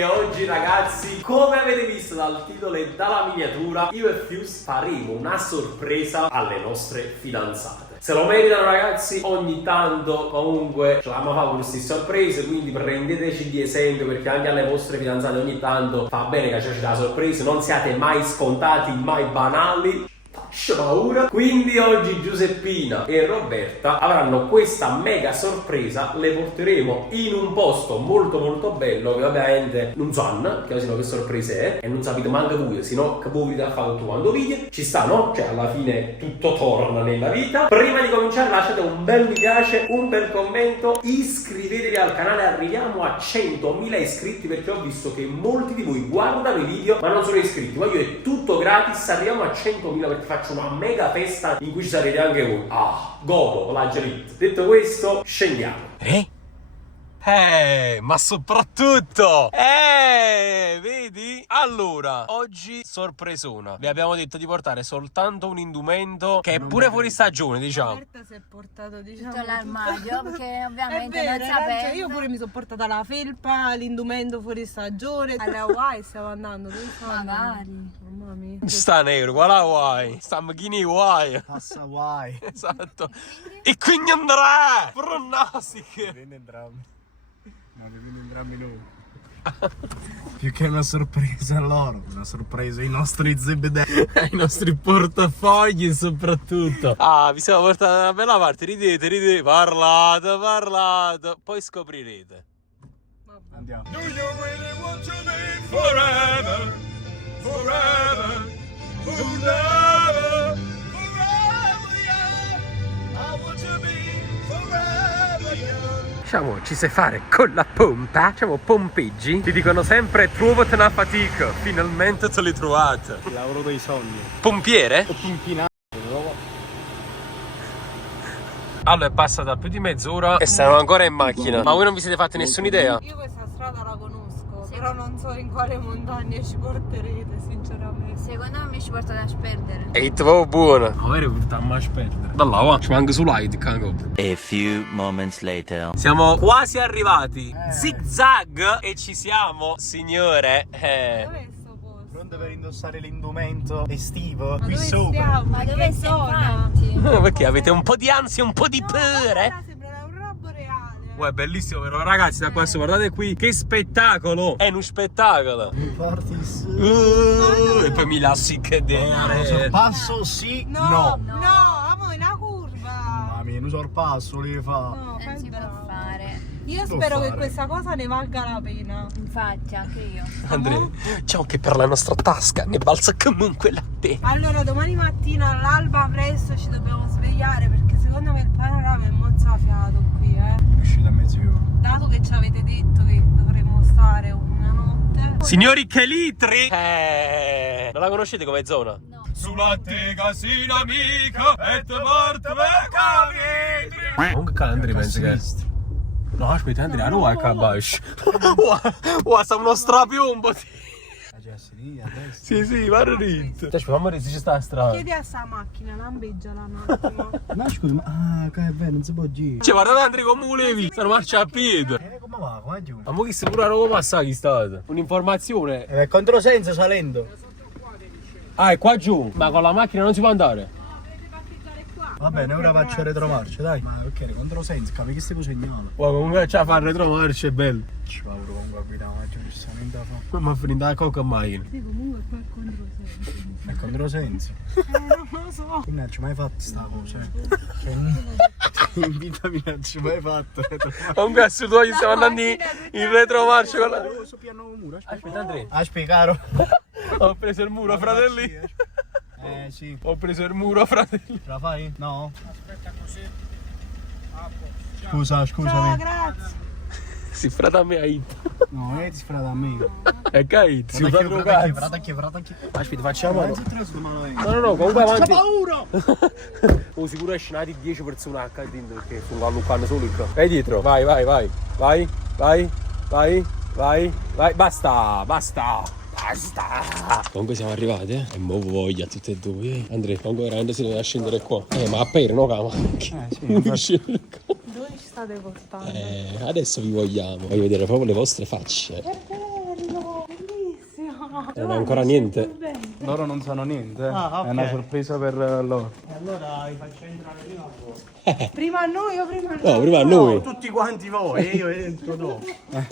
E oggi ragazzi, come avete visto dal titolo e dalla miniatura, io e Fuse faremo una sorpresa alle nostre fidanzate. Se lo meritano ragazzi, ogni tanto comunque ce l'abbiamo fatto queste sorprese, quindi prendeteci di esempio, perché anche alle vostre fidanzate ogni tanto fa bene che ci da sorprese, non siate mai scontati, mai banali. Faccio paura. Quindi oggi Giuseppina e Roberta avranno questa mega sorpresa. Le porteremo in un posto molto molto bello che ovviamente non sanno che che sorpresa è, e non sapete manco voi, se no che voi vi fate tutto quando video. Ci sta, no? Cioè alla fine tutto torna nella vita. Prima di cominciare lasciate un bel mi piace, un bel commento, iscrivetevi al canale. Arriviamo a 100.000 iscritti, perché ho visto che molti di voi guardano i video ma non sono iscritti. Ma io è tutto gratis, arriviamo a 100.000 perché faccio una mega festa in cui ci sarete anche voi. Godo con la gelita. Detto questo, scendiamo. Ma soprattutto vedi? Allora, oggi sorpresona. Vi abbiamo detto di portare soltanto un indumento che è pure fuori stagione, diciamo. Roberta si è portato, diciamo, tutto l'armadio, perché ovviamente vero, non sapendo. io pure mi sono portata la felpa, l'indumento fuori stagione. Alle Hawaii stiamo andando, dove stiamo andando? Magari. Mamma mia. Sta nero, guarda Hawaii. Sta macchina Hawaii. Passa Hawaii. Esatto. E quindi andrà! Pronostic! Viene entrambi. No, che viene entrambi noi. Più che una sorpresa a loro, una sorpresa ai nostri zebedei. Ai nostri portafogli soprattutto. Vi siamo portati da una bella parte. Ridete, parlate, poi scoprirete. Andiamo. Do you really want to live forever? Forever, forever, forever young. I want to be forever young. Diciamo, ci sai fare con la pompa? Diciamo, pompeggi. Ti dicono sempre, trovate una fatica. Finalmente te l'hai trovata. Il lavoro dei sogni. Pompiere? O pimpinato. Allora è passata più di mezz'ora e stanno ancora in macchina. Ma voi non vi siete fatti nessuna idea? Io questa strada la conosco, però non so in quale montagne ci porterete, sinceramente. Secondo me ci portate a sperdere. E ti va buona. Ma vero portiamo a sperdere. Da là, va. Ci manca sull'AID, cango. A few moments later. Siamo quasi arrivati. Zig zag. E ci siamo, signore. Dov'è sto posto? Pronto per indossare l'indumento estivo? Ma Qui dove sopra. stiamo? Ma In dove che sei zona? infatti? Perché avete un po' di ansia, un po' di paura? Guarda, sembra un robot reale. È bellissimo, però ragazzi, da qua sopra, guardate qui, che spettacolo! È uno spettacolo! Porti su. E poi mi lasci cadere. Sorpasso sì, no. No, amo, è una curva. Mamma mia, un sorpasso li fa. No, Non si può bravo. fare. Io può spero che fare. questa cosa ne valga la pena. Infatti, anche io. Andrea, diciamo che per la nostra tasca ne balza comunque la pena. Allora, domani mattina all'alba presto ci dobbiamo svegliare, perché secondo me il panorama è mozzafiato qui, Uscita a mezz'ora. Dato che ci avete detto che dovremmo stare una notte. Signori Chelitri! Non la conoscete come zona? No. Sulla te casina amica e te morte per Chelitri! Comunque Andrea pensa che... No, aspetta Andrea, non è cabash. Sta uno strapiombo. Sì, a destra. Sì, guarda dritto. Aspetta, fammi vedere se ci sta la strada. Chiedi a sta macchina, lampeggiala un attimo. Ma scusa, che è vero, non si può girare. Cioè, guardate Andrea come volevi, stanno marcia a piede. Come va? Come giù? Ma mo che sei pure a Roma passare chi state? Un'informazione. Controsenso salendo. È qua giù. Ma con la macchina non si può andare. Va bene, ora faccio retromarcia, dai. Ma ok, controsenso, capi che stiamo segnalando. Wow, comunque c'è a fare retromarcia, è bello. Ci va pure comunque a guidare, ma giustamente da fare. Ma finita la coca macchina. Sì, comunque qua è controsenso. È controsenso. Non lo so. Non ci ho mai fatto sta cosa, in vita mia non ci ho mai fatto retromarcia. Comunque assolutamente stiamo andando in retromarcia con la... Sto piano muro, Aspetta Andrea. aspetta, caro. Ho preso il muro, fratelli. Sì. Ho preso il muro, fratelli. Ce la fai? No? Aspetta così. Scusa, Ciao, scusami. grazie. Si frata a me a No, non è disfrata a me. È caito, si fa un cazzo. Aspetta, facciamo. No, comunque avanti. Oh, sicuro esce 10 persone a dentro perché sono alluccando solo il Vai dietro, vai. Basta. Comunque siamo arrivati, e mo voglia tutte e due. Andrea, comunque veramente si deve scendere qua. Ma a pere, no, cama? Sì, Dove ci state portando? Adesso vi vogliamo. Voglio vedere proprio le vostre facce. Perché Non è ancora niente. Loro non sanno niente. Ah, ok. È una sorpresa per loro. Allora vi faccio entrare prima voi. Prima a noi o prima a noi? No, prima a noi. Tutti quanti voi e io entro dopo.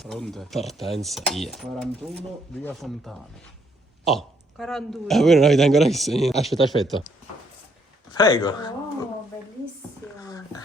Pronte? Partenza, via. 41 via Fontana. Oh, 42. voi non avete ancora visto niente. Aspetta. Prego. Oh, bellissimo.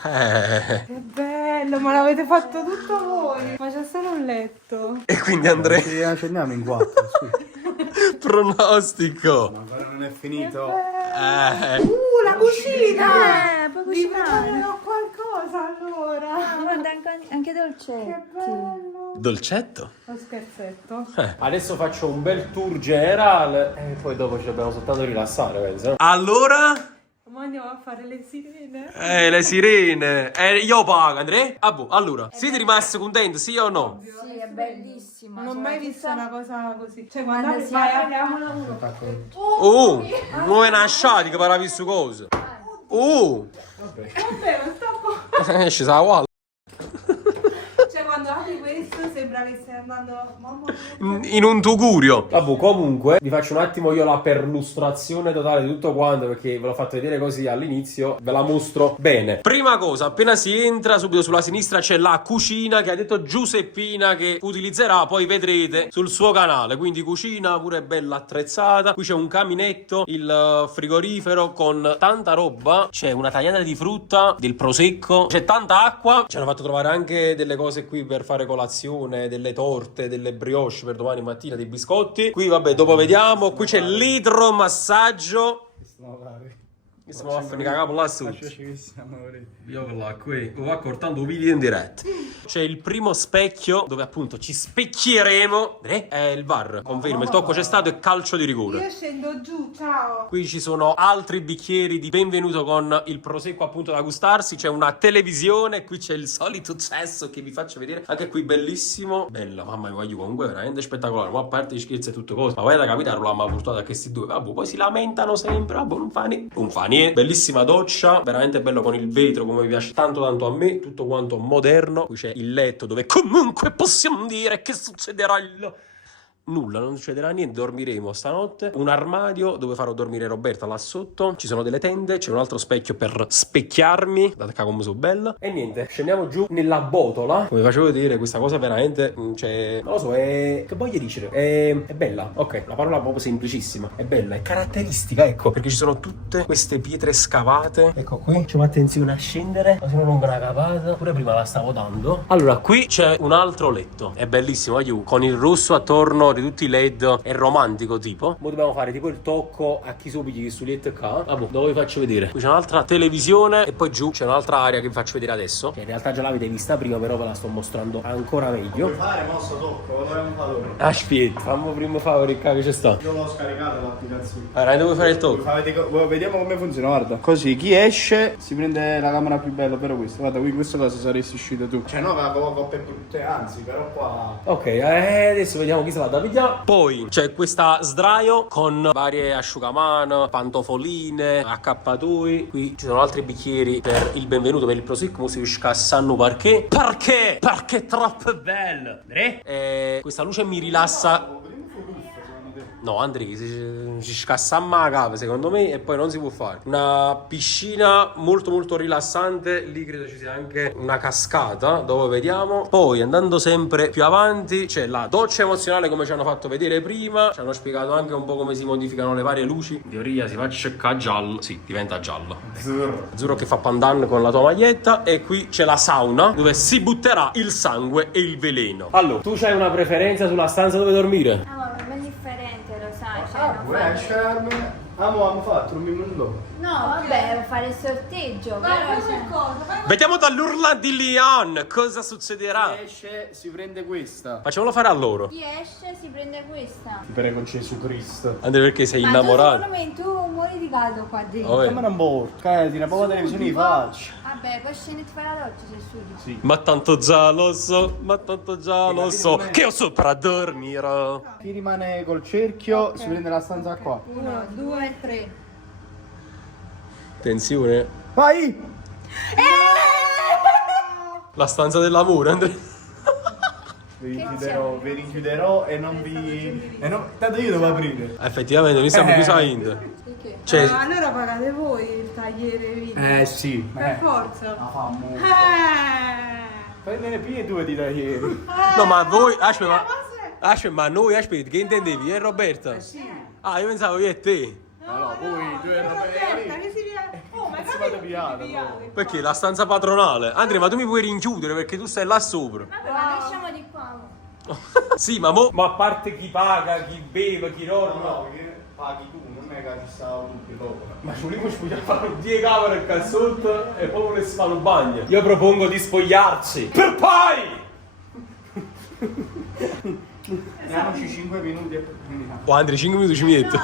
Eh. Che bello, ma l'avete fatto tutto voi. Ma c'è solo un letto. E quindi Andrea, Ci accendiamo in 4, sì. pronostico. Ma ancora non è finito. La cucina! Puoi Vi cucinare. preparerò qualcosa allora. Guarda, anche dolcetti. Che bello. Dolcetto? Lo scherzetto. Adesso faccio un bel tour generale e poi dopo ci dobbiamo soltanto rilassare, penso. Allora? Ma andiamo a fare le sirene. Le sirene. Io pago, Andrea. Ah, boh, allora, siete rimasti contenti, sì o no? Sì, è bellissimo. Non ho mai visto una cosa così. Cioè, quando Quando si vai, apre- apriamola uno. Oh, non è nasciati che paravi su cose. Oh, Vabbè, non sto po'. esce sa uguale. Cioè, quando apri questo sembra che stai andando. Mamma mia. In un tugurio. Vabbè, comunque vi faccio un attimo io la perlustrazione totale di tutto quanto, perché ve l'ho fatto vedere così all'inizio, ve la mostro bene. Prima cosa, appena si entra, subito sulla sinistra c'è la cucina che ha detto Giuseppina che utilizzerà, poi vedrete sul suo canale. Quindi cucina pure bella attrezzata. Qui c'è un caminetto, il frigorifero con tanta roba. C'è una tagliata di frutta, del prosecco, c'è tanta acqua. Ci hanno fatto trovare anche delle cose qui per fare colazione, delle torte, delle brioche per domani mattina, dei biscotti. Qui vabbè, dopo vediamo. Qui c'è l'idromassaggio. Mi stiamo a finire capo là su. Io là qui va cortando un video in diretta. C'è il primo specchio dove appunto ci specchieremo. È il VAR, conferma, il tocco c'è stato e calcio di rigore. Io scendo giù, ciao. Qui ci sono altri bicchieri di benvenuto con il prosecco appunto da gustarsi. C'è una televisione, qui c'è il solito cesso che vi faccio vedere. Anche qui bellissimo. Bella, mamma mia, voglio comunque veramente spettacolare. Ma a parte gli scherzi e tutte cose. Ma guarda capitare, non l'ha portato a questi due. Vabbè, poi si lamentano sempre. Vabbè, non fa niente. Bellissima doccia, veramente bello con il vetro come mi piace tanto a me. Tutto quanto moderno. Qui c'è il letto dove comunque possiamo dire che succederà nulla, non succederà niente, dormiremo stanotte. Un armadio dove farò dormire Roberta là sotto. Ci sono delle tende, c'è un altro specchio per specchiarmi. Guardate come sono bella. E niente, scendiamo giù nella botola. Come facevo vedere, questa cosa veramente, cioè, Non lo so, è... che voglio dire? È bella. Ok, la parola è proprio semplicissima. È bella, è caratteristica, ecco. perché ci sono tutte queste pietre scavate. Ecco qui, facciamo attenzione a scendere, ma se no non me la capata. Pure prima la stavo dando. Allora, qui c'è un altro letto. È bellissimo, aiuto. Con il rosso attorno di tutti i LED. È romantico tipo. Ora dobbiamo fare tipo il tocco a chi sopigli su letto qua. Vabbè, dove vi faccio vedere? Qui c'è un'altra televisione e poi giù c'è un'altra area che vi faccio vedere adesso. Che in realtà già l'avete vista prima, però ve la sto mostrando ancora meglio. Puoi fare mosso tocco, lo dobbiamo fare ora. Aspetta, fammi prima fare che c'è sta. Io l'ho scaricato l'applicazione. Allora, dove fare il tocco? Vediamo come funziona, guarda. Così chi esce si prende la camera più bella, però questa. Guarda, qui in questo caso saresti uscito tu. Cioè no, la coppe brutte, anzi, però qua. Ok, adesso vediamo chi se la da pigliare. Poi c'è questa sdraio con varie asciugamano, pantofoline, accappatoi. Qui ci sono altri bicchieri per il benvenuto, per il prosecco. Si riesce a sanno perché? Perché? Perché è troppo bello. Questa luce mi rilassa. No, Andrea, si scassa a cava secondo me e poi non si può fare. Una piscina molto molto rilassante. Lì credo ci sia anche una cascata dove vediamo. Poi andando sempre più avanti c'è la doccia emozionale come ci hanno fatto vedere prima. Ci hanno spiegato anche un po' come si modificano le varie luci. In teoria si fa cercare giallo. Sì, diventa giallo. Azzurro che fa pandan con la tua maglietta. E qui c'è la sauna dove si butterà il sangue e il veleno. Allora, tu c'hai una preferenza sulla stanza dove dormire? Amore, è ben differente, lo sai. Cioè, non fa... Abbiamo fatto un minuto. No, vabbè, devo fare il sorteggio. Vai, Però, fai cioè... qualcosa. Vediamo dall'urla di Leon cosa succederà. Chi esce si prende questa. Facciamolo fare a loro. Chi esce si prende questa. Ti prego Gesù Cristo. Andrea, perché sei Ma innamorato? tu, secondo me, tu muori di caldo qua dentro. Oh, Come non porta? Tira poco la televisione di faccia. Vabbè, poi scendi e ti fai la doccia se sudi. Sì. Ma tanto già lo so, che io sopra dormirò. Chi rimane col cerchio si prende la stanza qua. 1, 2, 3. Attenzione. Vai! La stanza dell'amore, Andrea. vi rinchiuderò e non vi... Tanto io devo aprire. Effettivamente, noi stiamo chiusi a Inde. Perché? Cioè- Allora pagate voi il tagliere video. Sì. Per forza. La fa molto. Eh. Prendere più due di taglieri. No, ma voi, aspetta, ma noi, aspetta, che intendevi? E Roberta? Sì. Ah, io pensavo io e te. No, voi due Roberta, che si via... Oh, ma si capito vado piano, che vi piate? Perché? La stanza padronale. Andrea, ma tu mi puoi rinchiudere perché tu stai là sopra. Vabbè, ma lasciamo di qua. Sì, ma a parte chi paga, chi beve, chi dorme. No, perché paghi tu, non è che ci stavo tutti dopo. Ma ci volevo fare 10 camere al cazzotto e poi volessi fare un bagno. Io propongo di spogliarci. Per poi! Diamoci 5 minuti e finiamo. Oh, Andrea, 5 minuti ci metto.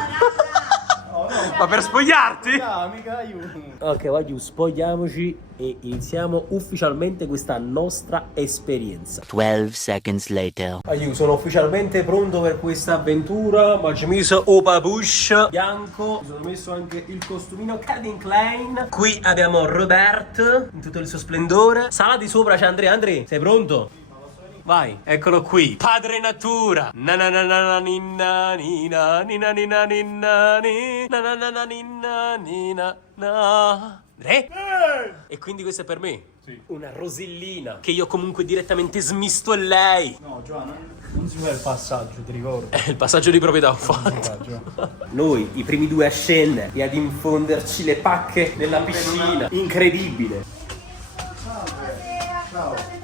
Ma per spogliarti? Mica aiuto. Ok, voglio spogliamoci e iniziamo ufficialmente questa nostra esperienza. 12 seconds later. Io sono ufficialmente pronto per questa avventura. Mi ho messo Opa Bush bianco. Mi sono messo anche il costumino Calvin Klein. Qui abbiamo Robert in tutto il suo splendore. Sala di sopra c'è Andrea. Andrea, sei pronto? Vai, eccolo qui. Padre Natura. Na na na na na ninna nina nina nina nina ni na na na na ninna nina na. E quindi questo è per me? Sì. Una rosellina che io comunque direttamente smisto a lei. No, Giovanna, non si fa il passaggio, ti ricordo. Il passaggio di proprietà ho fatto. Noi, i primi due a scendere e ad infonderci le pacche nella piscina. Incredibile. Ciao.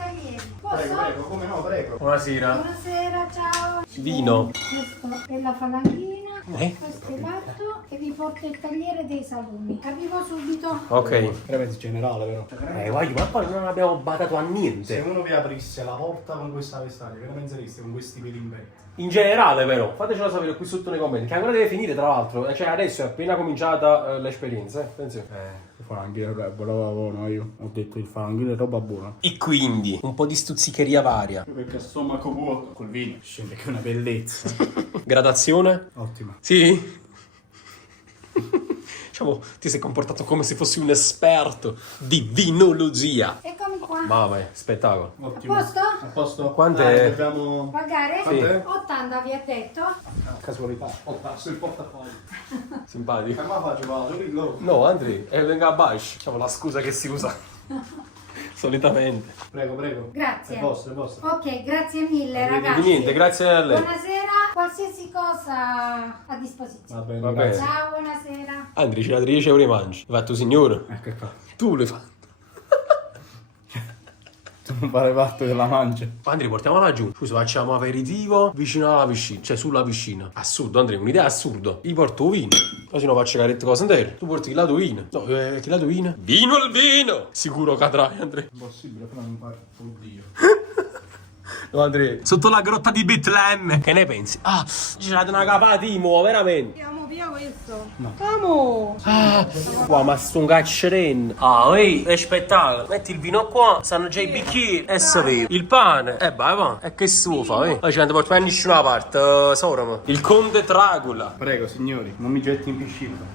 Prego, come no, prego. Buonasera. Buonasera, ciao. Vino. Questo è la falanghina, Eh? questo è l'atto e vi porto il tagliere dei salumi. Arrivo subito. Ok. Veramente generale, però. Voglio, ma poi non abbiamo badato a Se niente. uno vi aprisse la porta con questa vestaglia, che ne pensereste con questi peli in petto? In generale però, fatecelo sapere qui sotto nei commenti, che ancora deve finire tra l'altro. Cioè adesso è appena cominciata l'esperienza, attenzione. Il falanghino è buono, io ho detto il falanghino è roba buona. E quindi un po' di stuzzicheria varia. Perché stomaco vuoto col vino scende che è una bellezza. Gradazione? Ottima. Sì? Diciamo, ti sei comportato come se fossi un esperto di vinologia. Eccomi qua. Mamma mia, spettacolo. Ottimo. A posto? A posto? Quante- Dai, dobbiamo... Pagare? Sì. 80 vi ha detto. Casualità. Ho perso il portafoglio. Simpatico. Ma faccio, vado lì, lo. No, Andrea, venga a bash. Diciamo la scusa che si usa solitamente. Prego. Grazie. È vostro. Ok, grazie mille Di ragazzi. niente, grazie a lei. Buonasera, qualsiasi cosa a disposizione. Va bene, Va bene. grazie. Ciao, buonasera. Andrea, ce la 10 euro e mangi. Hai fatto signore? Ecco qua. Tu l'hai fatto. Tu non fare parte della mancia. Andrea, portiamola giù. Scusa, facciamo aperitivo vicino alla piscina. Cioè, sulla piscina. Assurdo, Andrea, un'idea assurda. Io porto vino. Così non faccio carette cose intere. Tu porti il lato vino. No, che lato vino? Vino al vino! Sicuro cadrai, Andrea. Impossibile, però non fare. Oddio. No, Andrea. Sotto la grotta di Betlemme. Che ne pensi? Ah, c'è una capatimo, veramente. Andiamo via questo. No. Vamo. Wow, ma sto un cacciaren. Ah, ehi, è spettacolo. Metti il vino qua, stanno già i bicchieri. E sapete. Il pane. Va. E che si può fare, Poi ci non ti porto a nessuna parte, Sorama. Il conte Dracula. Prego, signori, non mi getti in piscina.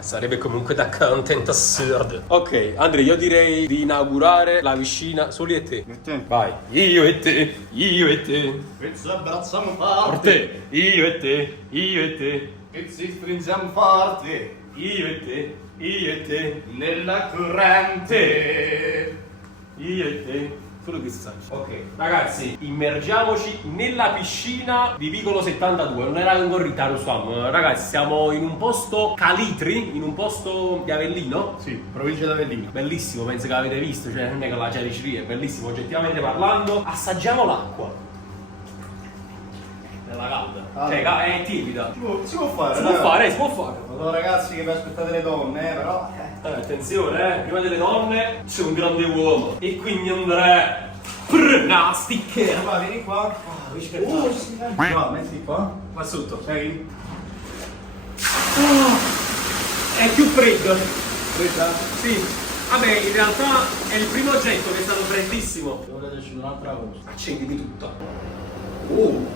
Sarebbe comunque da content assurdo. Ok, Andrea, io direi di inaugurare la piscina solo io e te. E te? Vai. Io e te. Che ci abbracciamo Per forte. te. Io e te. Che ci stringiamo forte. Io e te. Nella corrente. Io e te. Solo questo sai. Ok, ragazzi, immergiamoci nella piscina di Vicolo 72. Non era ancora in ritardo, stiamo. Ragazzi, siamo in un posto Calitri, in un posto di Avellino. Sì, provincia d'Avellino. Bellissimo, penso che l'avete visto, cioè non è che la geliciria, è bellissimo oggettivamente parlando. Assaggiamo l'acqua. Bella calda. Cioè, è tiepida. Si può fare, Si può fare, si può fare. Allora ragazzi che vi aspettate le donne, però... Attenzione, prima delle donne c'è un grande uomo. E quindi Andrea. Sticker. Va, vieni qua. Qua, metti qua. Qua sotto. Sei? È più freddo. Fredda? Sì. Vabbè, in realtà è il primo oggetto che è stato freddissimo. Devo adesso un'altra cosa. Accendimi tutto.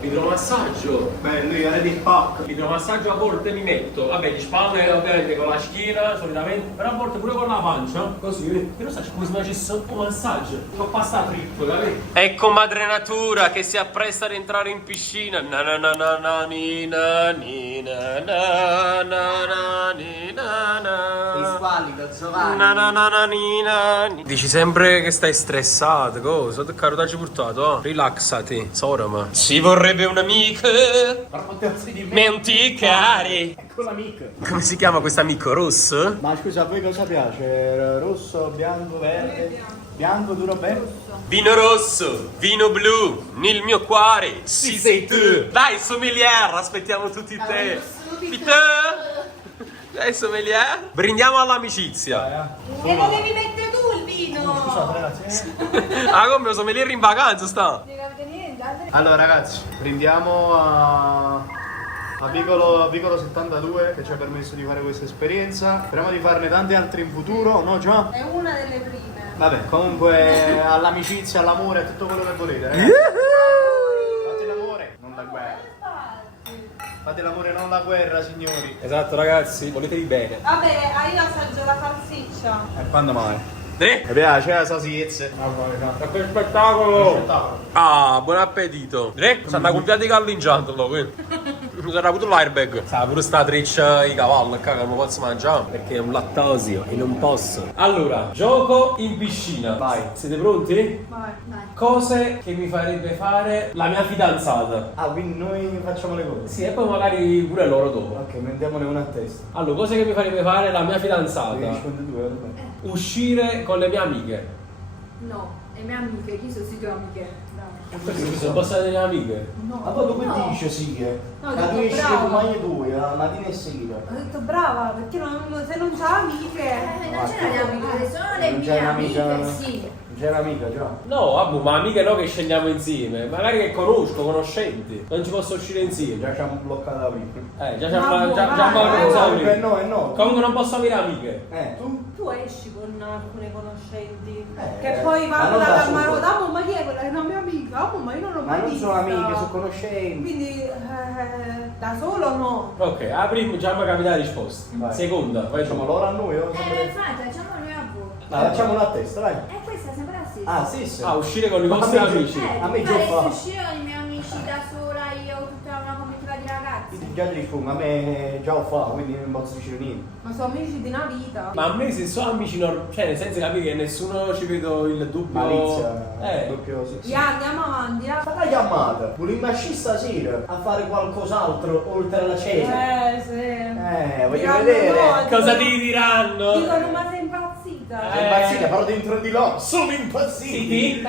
Idromassaggio. Beh, lui era di pack. Idromassaggio a volte mi metto, vabbè, di spalle ovviamente con la schiena solitamente, però a volte pure con la pancia, così, vedi? Io non so come se facesse un massaggio, ho pasta trip, capito? Ecco madre natura che si appresta ad entrare in piscina. Na na na na na ni na ni na na na na ni na na. Squallido, Giovanni. Na na na na ni na ni. Dici sempre che stai stressato, cosa? Caro, t'hai portato? Rilaxati, Sorama. Ci vorrebbe un'amica. Menticare. Ecco l'amico. Come si chiama questo amico? Rosso? Ma scusa, a voi cosa piace? Rosso, bianco, verde? Bianco, duro bene? Vino rosso, vino blu, nel mio cuore, sì sei tu. Dai, sommelier, aspettiamo tutti te. Peter? Dai, sommelier. Brindiamo all'amicizia. E lo devi mettere tu il vino! Ah, come lo sommelier in vacanza sta? Non capite niente, altre- Allora ragazzi, prendiamo a Vicolo 72 che ci ha permesso di fare questa esperienza. Speriamo di farne tante altre in futuro, no Già? È una delle prime. Vabbè, comunque all'amicizia, all'amore, a tutto quello che volete, ragazzi. Fate l'amore, non la guerra. Fate l'amore, non la guerra, signori. Esatto, ragazzi, voletevi bene. Vabbè, io assaggio la salsiccia. E quando mai? Mi Mi piace la salsiccia. che spettacolo! Ah, buon appetito! Ci hanno gonfiato i cavalli in giallo, qui. Mi sarà avuto l'airbag. Sa pure sta treccia i cavalli, che non posso mangiare perché è un lattosio e non posso. Allora, gioco in piscina. Vai, siete pronti? Vai. Cose che mi farebbe fare la mia fidanzata. Ah, quindi noi facciamo le cose. Sì, e poi magari pure loro dopo. Ok, mettiamone una a testa. Allora, cose che mi farebbe fare la mia fidanzata. Rispondi tu, vabbè. Uscire con le mie amiche. No, le mie amiche, chi sono tue amiche? Perché sono passate le mie amiche? Ma poi tu che dici sì? No, ho Ma tu detto esci bravo. con maglie tue, la mattina e sera. Ho detto brava, perché se non c'ha amiche. Non c'erano le amiche, sono le Non mie c'è un'amica. amiche, sì. Non c'è un'amica già. No, vabbè, ma amiche no che scegliamo insieme. Magari che conosco, conoscenti. Non ci posso uscire insieme. Già ci hanno bloccata prima. Già Ma abbiamo vai, organizzato Eh prima. no, è no. Comunque non posso avere amiche. Tu? Tu esci con alcune conoscenti. Eh, Che poi ma vanno non da dal solo. Marò. Ah, ma chi è quella? È una mia amica. Ah, ma io non l'ho Ma mai non vista. sono amiche, sono conoscenti. Quindi da solo no. Ok, apri, già mi capita la risposta. Vai. Seconda, vai Facciamo tu. loro a noi o Infatti, facciamo noi a voi. facciamo una a testa, dai. Questa sembra la stessa. Ah, sì, sì. Ah, uscire con i Ma vostri a me- amici. a me tu già faresti fa. uscire con i miei amici da sola, io tutta una comitiva di ragazzi. Già ti rispondo, a me già ho fatto, quindi non posso dire niente. Ma sono amici di una vita. Ma a me se sono amici cioè nel senso capire che nessuno ci vedo il dubbio. Malizia, doppio sì. Ya, andiamo avanti. Ya. Fate la chiamata, volevo uscire stasera a fare qualcos'altro oltre alla cena. Sì. Voglio Diranno vedere. no, Cosa ti diranno? Dicono ma sei impazzita. Sei impazzita, però dentro di loro sono impazziti.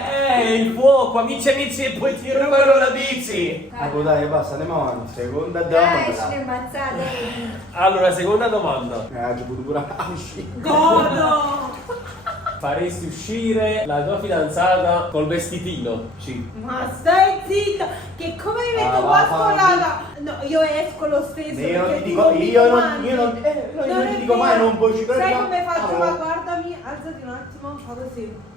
Il fuoco, amici e poi ti rubano la bici. Dai, basta, andiamo avanti. Seconda Dai, domanda. ci ammazzate. Allora, seconda domanda. Ci potuto pure uscire. Godo. Faresti uscire la tua fidanzata col vestitino? Sì. Ma stai zitta. Che come mi metto Ah, qua va, scolata? No, io esco lo stesso. Io non perché ti dico, io non ti dico mai, non puoi ci Sai credere. come faccio? Ah, Ma no. guardami, alzati un attimo, fa così.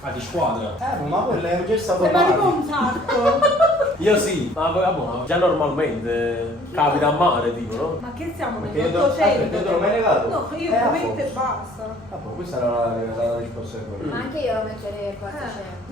Ah, di squadra. Ma quello è già stato Sembra tipo fatto. un sacco. Io sì, ma poi vabbè, già normalmente capita a mare, tipo, no? Ma che siamo Perché io nell'800? te l'ho mai negato? No, io a ovviamente posto. basta. Questa era la risposta di quello. Ma anche io lo metterei al quarto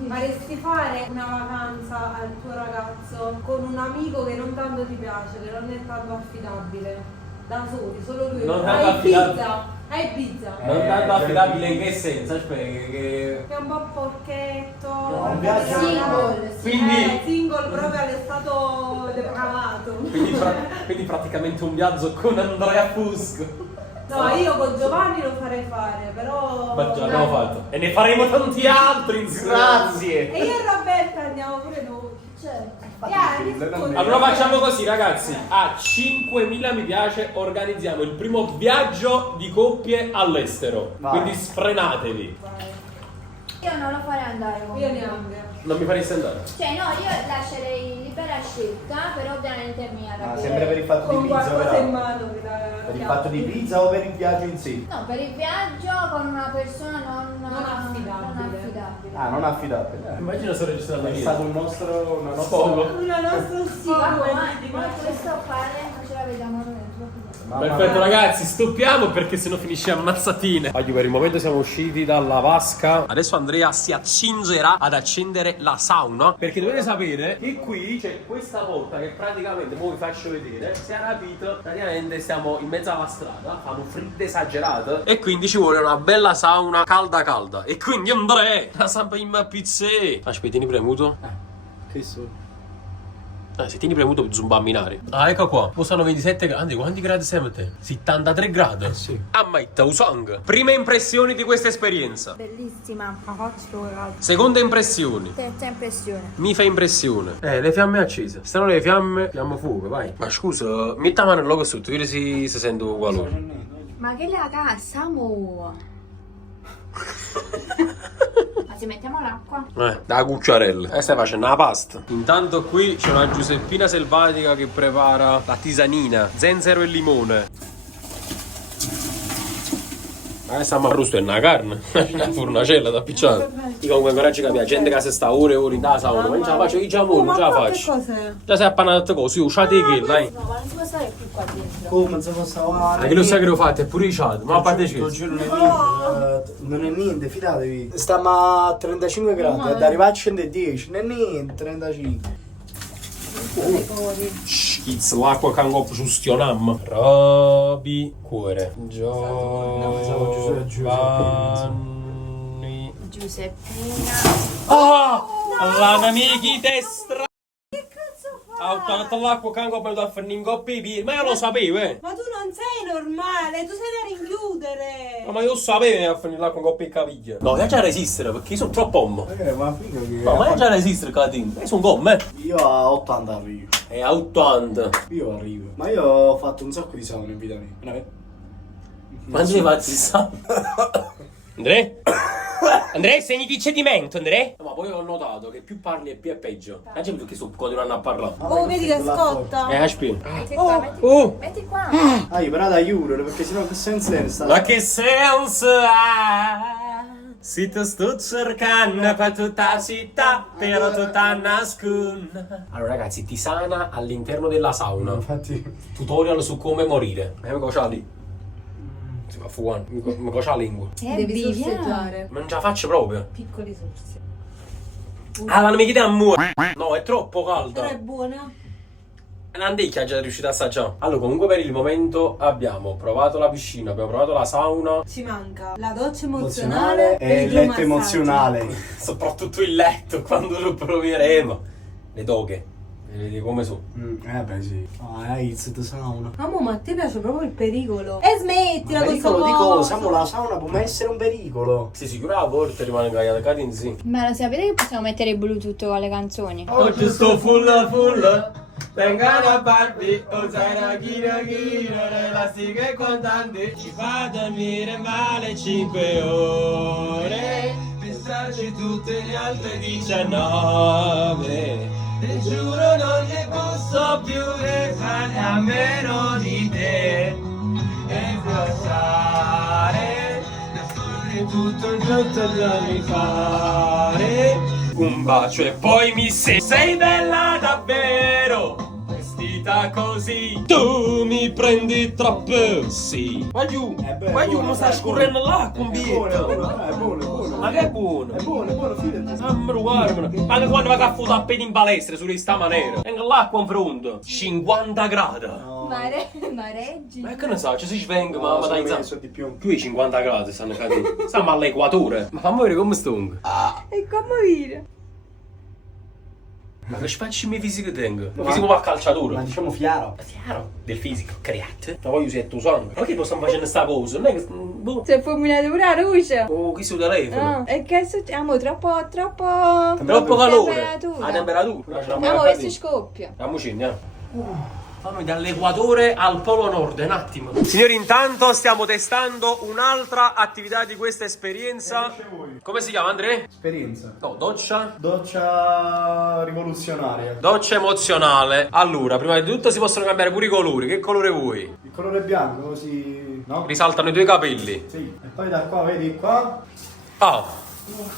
Faresti fare una vacanza al tuo ragazzo con un amico che non tanto ti piace, che non è tanto affidabile? Da soli, solo lui. Non a tanto affidabile. Ibiza. A Ibiza. Non tanto affidabile in che senso? Aspetta, che... Che è un po' porchetto. un viaggio- Single, sì. Quindi, Single proprio all'estato depravato. quindi praticamente un viaggio con Andrea Fusco. No, io con Giovanni lo farei fare, però. Ma già l'abbiamo fatto. E ne faremo tanti altri insieme. Grazie. E io e Roberta andiamo pure noi. Certo. Rispondi. Allora facciamo così, ragazzi. A 5.000 mi piace organizziamo il primo viaggio di coppie all'estero. Vai. Quindi sfrenatevi. Io non lo farei andare con Io me. neanche. Non mi fareste andare. Cioè no, io lascerei libera scelta, però ovviamente mi Ma arrabbierei. sempre per il fatto Con di pizza, qualcosa in però. mano che la. Per il fatto di pizza o per il viaggio in sé? No, per il viaggio con una persona non Non affidabile. non affidabile. Ah, non affidabile. Immagina se registrando È stato una nostra Una nostra Ma questo fare non ce la vediamo noi. Perfetto ragazzi, stoppiamo perché sennò finisce ammazzatine. Oggi per il momento siamo usciti dalla vasca. Adesso Andrea si accingerà ad accendere la sauna. Perché dovete sapere che qui c'è questa porta che praticamente, ora vi faccio vedere. Si è rapito, praticamente siamo in mezzo alla strada, fa un freddo esagerato e quindi ci vuole una bella sauna calda calda. E quindi Andrea, la sappiamo in pizzè. Aspetta, tieni premuto. Che so? Se tieni premuto zumbaminare. Ah, ecco qua. Mo sono 27 gradi. Quanti gradi siamo te? 73 gradi? Sì. Ammetta, usang. Prime impressioni di questa esperienza. Bellissima. Ma faccio ora. Seconda impressioni. Terza impressione. Mi fa impressione. Le fiamme accese. Stanno le fiamme, fiamma fuoco, vai. Ma scusa, metti la mano logo sotto, vedi se sento qualora. Ma che la cassa, mo? Ma se mettiamo l'acqua? Da cucciarella. E stai facendo la pasta. Intanto qui c'è una Giuseppina selvatica che prepara la tisanina, zenzero e limone. Stiamo arrostando una carne, una fornacella da picciare. Io comunque ancora ci capisco, gente che si sta ore e ore in da sauna, ma non ce la faccio, io già non ce la faccio. cos'è? Già sei appannate cose, io usciate che, dai. No, ma non si può stare più qua dentro. Come non si può stavare? Anche lo sai che lo fate, è pure i chat, ma a parte Non che. non è niente, non è niente, fidatevi. Stiamo a 35 gradi, ad arrivare a 110, non è niente, 35. Schizz, l'acqua che hanno giustionam. Robi, cuore. Giovanni. Giuseppina. Ah! La nemichi destra! Che cazzo fai? Ha uttato l'acqua che hanno preso a fare in coppia i piedi, ma io lo sapevo, Ma tu non sei normale, tu sei da rinchiudere. Ma io lo sapevo a finire l'acqua in coppia e caviglia. No, io già resistere, perché io sono troppo ommo. Ma figa che... No, ma io già resistere, Catin. Io sono gomme. Io a 80 arrivo. È a 80. Io arrivo. Ma io ho fatto un sacco di sauna in vita mia. Ma devi farsi sa. Andrea? Andrea, segni di cedimento, Andrea? Ma poi ho notato che più parli e più è peggio. La gente perché sto continuando a parlare. Oh, vedi che scotta. Aspetta. Metti qua, metti qua. Oh! Metti qua. Ah, io però da Euro, perché sennò che senso è sta... Ma che senso ha? Se ti sto cercando per tutta la città, però tutta nasconda. Allora ragazzi, tisana all'interno della sauna. Infatti... Tutorial su come morire. Mi coccia lì. Si fa fuori. Mi coccia la lingua. Devi sorseggiare. Ma non ce la faccio proprio. Piccoli sorsi. Ah, la nemichità a muore. No, è troppo Però calda. è buona. L'andecchia è già riuscita a assaggiare. Allora, comunque per il momento abbiamo provato la piscina, abbiamo provato la sauna. Ci manca la doccia emozionale e il letto emozionale. Soprattutto il letto, quando lo proveremo. Le doghe. Vedi come sono. Beh sì. Ah, it's the sauna. Amo, ma a te piace proprio il pericolo. E smettila con Pericolo di cosa. cosa? Amo, la sauna può essere un pericolo. Sì, sicuro la porta rimane cagata in sì. Ma lo sapete che possiamo mettere il Bluetooth con le canzoni? Oggi sto full. Vengano a Barbie, usare chino, elastiche e contanti. Ci fa dormire male 5 ore. Pensarci tutte le altre 19. Ti giuro non ne posso più restare a meno di te. E lasciare tutto il giorno da mi fare. Un bacio e poi mi sei bella davvero, vestita così. Tu mi prendi troppo, sì. Vai giù, non sta scorrendo l'acqua un bietto. È buono. Ma che è buono? È buono, fidati. Guarda, anche quando vai a fottere a piedi in palestra su questa maniera. Anche l'acqua in fronte. 50 gradi. Ma reggi. Ma che ne so, ci si svenga, ma dai, so di più. qui 50 gradi stanno cadendo. Stiamo all'equatore. Ma fammi vedere come stongo. E come dire? Ma che spacci mi fisico tengo? Il fisico va a calciatore. Ma diciamo fiaro. Chiaro, del fisico, create. Ma poi io siete sangue. Ma che possiamo facendo sta cosa? Non è che. Boh. Si è fulminato pure la luce. Oh, chi sul telefono? E che succede? Amo, troppo Troppo calore. temperatura. La temperatura. Amo, questo scoppia. Andiamoci, andiamo. Fammi dall'equatore al polo nord, un attimo. Signori, intanto stiamo testando un'altra attività di questa esperienza. Come si chiama, Andrea? Esperienza. No, doccia. Doccia rivoluzionaria. Doccia emozionale. Allora, prima di tutto si possono cambiare pure i colori. Che colore vuoi? Il colore bianco, così... No? Risaltano i tuoi capelli. Sì. E poi da qua, vedi qua? Ah,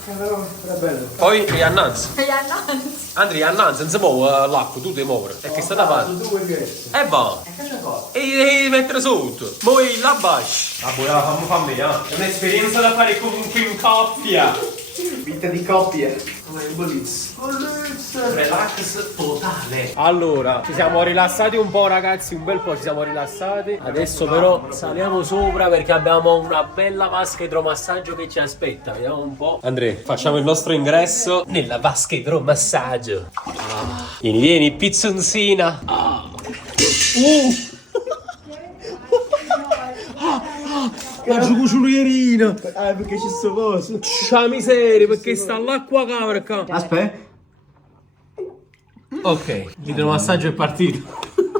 Però è bello. Poi e annanzi. E annanzi. Andrea, annanzi, non si muove l'acqua, tu devi muovere. Perché sta da parte. Tu vuoi diverso. E va. E che c'è qua? E devi mettere sotto. Poi la basci. Ah, poi la fammi me, È un'esperienza da fare comunque in coppia. Vita di coppie. Relax totale. Allora, ci siamo rilassati un po', ragazzi, un bel po' ci siamo rilassati. Adesso però saliamo sopra perché abbiamo una bella vasca idromassaggio che ci aspetta. Vediamo un po'. Andrea, facciamo il nostro ingresso nella vasca idromassaggio. Vieni, pizzonzina. La giucuciulierina. Ah, perché ci sto coso. C'ha miseria, perché sta l'acqua carica. Aspetta. Ok, l'idromassaggio è partito.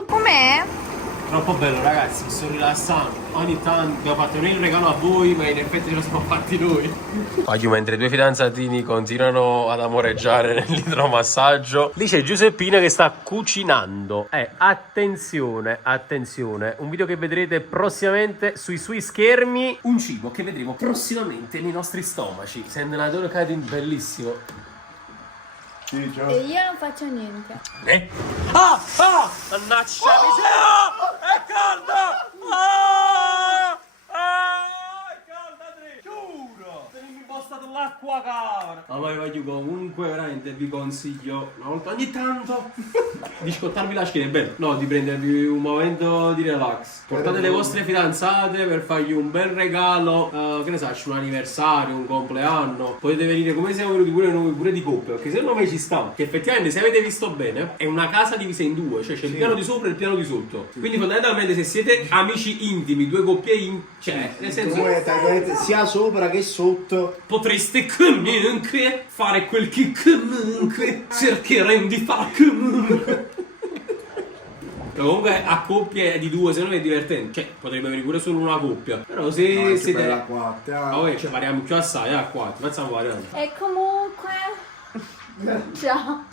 Com'è? Troppo bello, ragazzi, mi sto rilassando. Ogni tanto abbiamo fatto noi il regalo a voi, ma in effetti ce lo siamo fatti noi. Oggi mentre i due fidanzatini continuano ad amoreggiare nell'idromassaggio, lì c'è Giuseppina che sta cucinando. Attenzione, attenzione, un video che vedrete prossimamente sui suoi schermi. Un cibo che vedremo prossimamente nei nostri stomaci. Sente un odore bellissimo. Sì, ciao. E io non faccio niente. Mannaggia miseria! È calda! È calda, Andrea! Giuro! Tenimi impostato l'acqua calda! Ma voglio comunque veramente vi consiglio una volta ogni tanto di scottarvi la schiena, è bello. No, di prendervi un momento di relax. Portate le vostre fidanzate per fargli un bel regalo, che ne so, un anniversario, un compleanno. Potete venire come siamo venuti pure noi, pure di coppia, perché secondo me ci sta. Che effettivamente, se avete visto bene, è una casa divisa in due, cioè c'è il piano di sopra e il piano di sotto. Quindi fondamentalmente se siete amici intimi, due coppie cioè, nel senso, sia sopra che sotto. potreste comunque fare quel che comunque cercheremo di fare comunque. Comunque a coppie di due secondo me è divertente. Cioè potrebbe venire pure solo una coppia. Però se siete la quarta. vabbè, cioè variamo più assai a 4. Facciamo variare. E comunque... Ciao.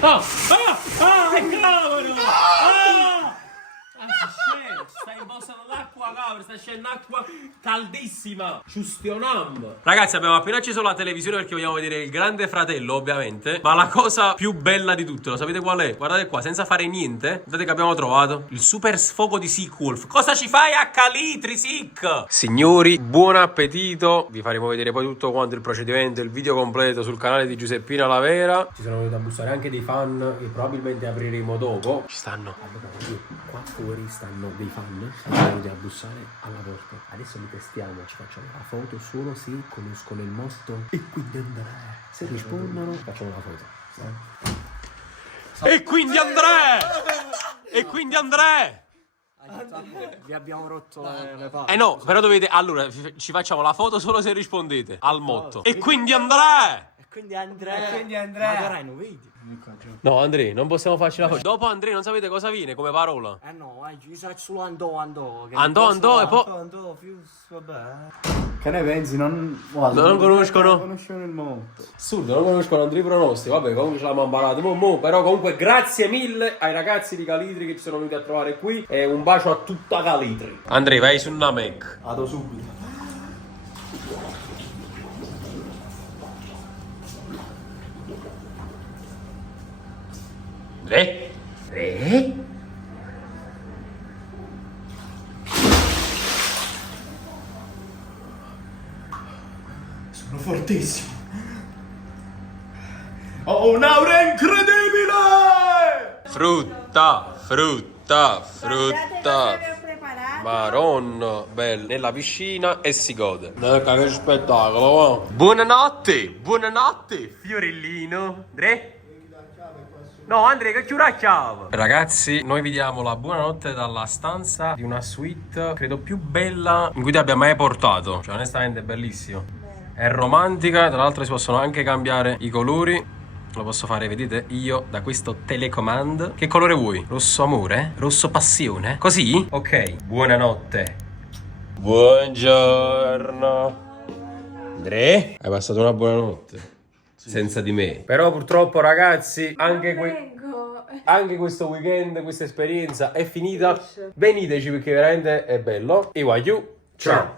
Cavolo! Sta impostando l'acqua, cavolo, sta scendendo acqua caldissima. Ciustionam. Ragazzi, abbiamo appena acceso la televisione perché vogliamo vedere il Grande Fratello, ovviamente. Ma la cosa più bella di tutto, lo sapete qual è? Guardate qua, senza fare niente. Guardate che abbiamo trovato il super sfogo di Seawolf. Cosa ci fai a Calitri, Sick? Signori, buon appetito. Vi faremo vedere poi tutto quanto il procedimento, il video completo sul canale di Giuseppina La Vera. Ci sono venuti a bussare anche dei fan che probabilmente apriremo dopo. Ci stanno. Qua fuori stanno dei fan che sono venuti a bussare alla porta. Adesso li testiamo, ci facciamo la foto solo se conoscono il motto e quindi Andrea. Se rispondono facciamo la foto. E quindi Andrea! E quindi Andrea! Vi abbiamo rotto le palle. No, però dovete. Allora, ci facciamo la foto solo se rispondete al motto. E quindi Andrea! E quindi Andrea. Magari non vedi. No, Andrea, non possiamo farci la foto. Dopo Andrea non sapete cosa viene come parola. No, ci sa solo andò. Andò e poi. Andò, vabbè. Che ne pensi? Non conoscono? Non conoscono il motto. Assurdo, non conoscono Andrea pronostici. Vabbè, comunque ce l'abbiamo imparato. Però comunque grazie mille ai ragazzi di Calitri che ci sono venuti a trovare qui. E un bacio a tutta Calitri. Andrea, vai su una Mac. Vado subito. Re? Sono fortissimo. Ho un'aura incredibile! Frutta. Maronna, bello. Nella piscina e si gode. Che spettacolo. Buonanotte, Fiorellino. Re? No, Andrea, che chiura chiave. Ragazzi, noi vi diamo la buonanotte dalla stanza di una suite, credo più bella in cui ti abbia mai portato. Cioè, onestamente è bellissimo. È romantica, tra l'altro si possono anche cambiare i colori. Lo posso fare, vedete, io da questo telecommand. Che colore vuoi? Rosso amore? Rosso passione? Così? Ok, buonanotte. Buongiorno. Andrea, hai passato una buona notte? Senza di me. Però purtroppo ragazzi anche questo weekend, questa esperienza è finita. Veniteci perché veramente è bello. E voglio. Ciao.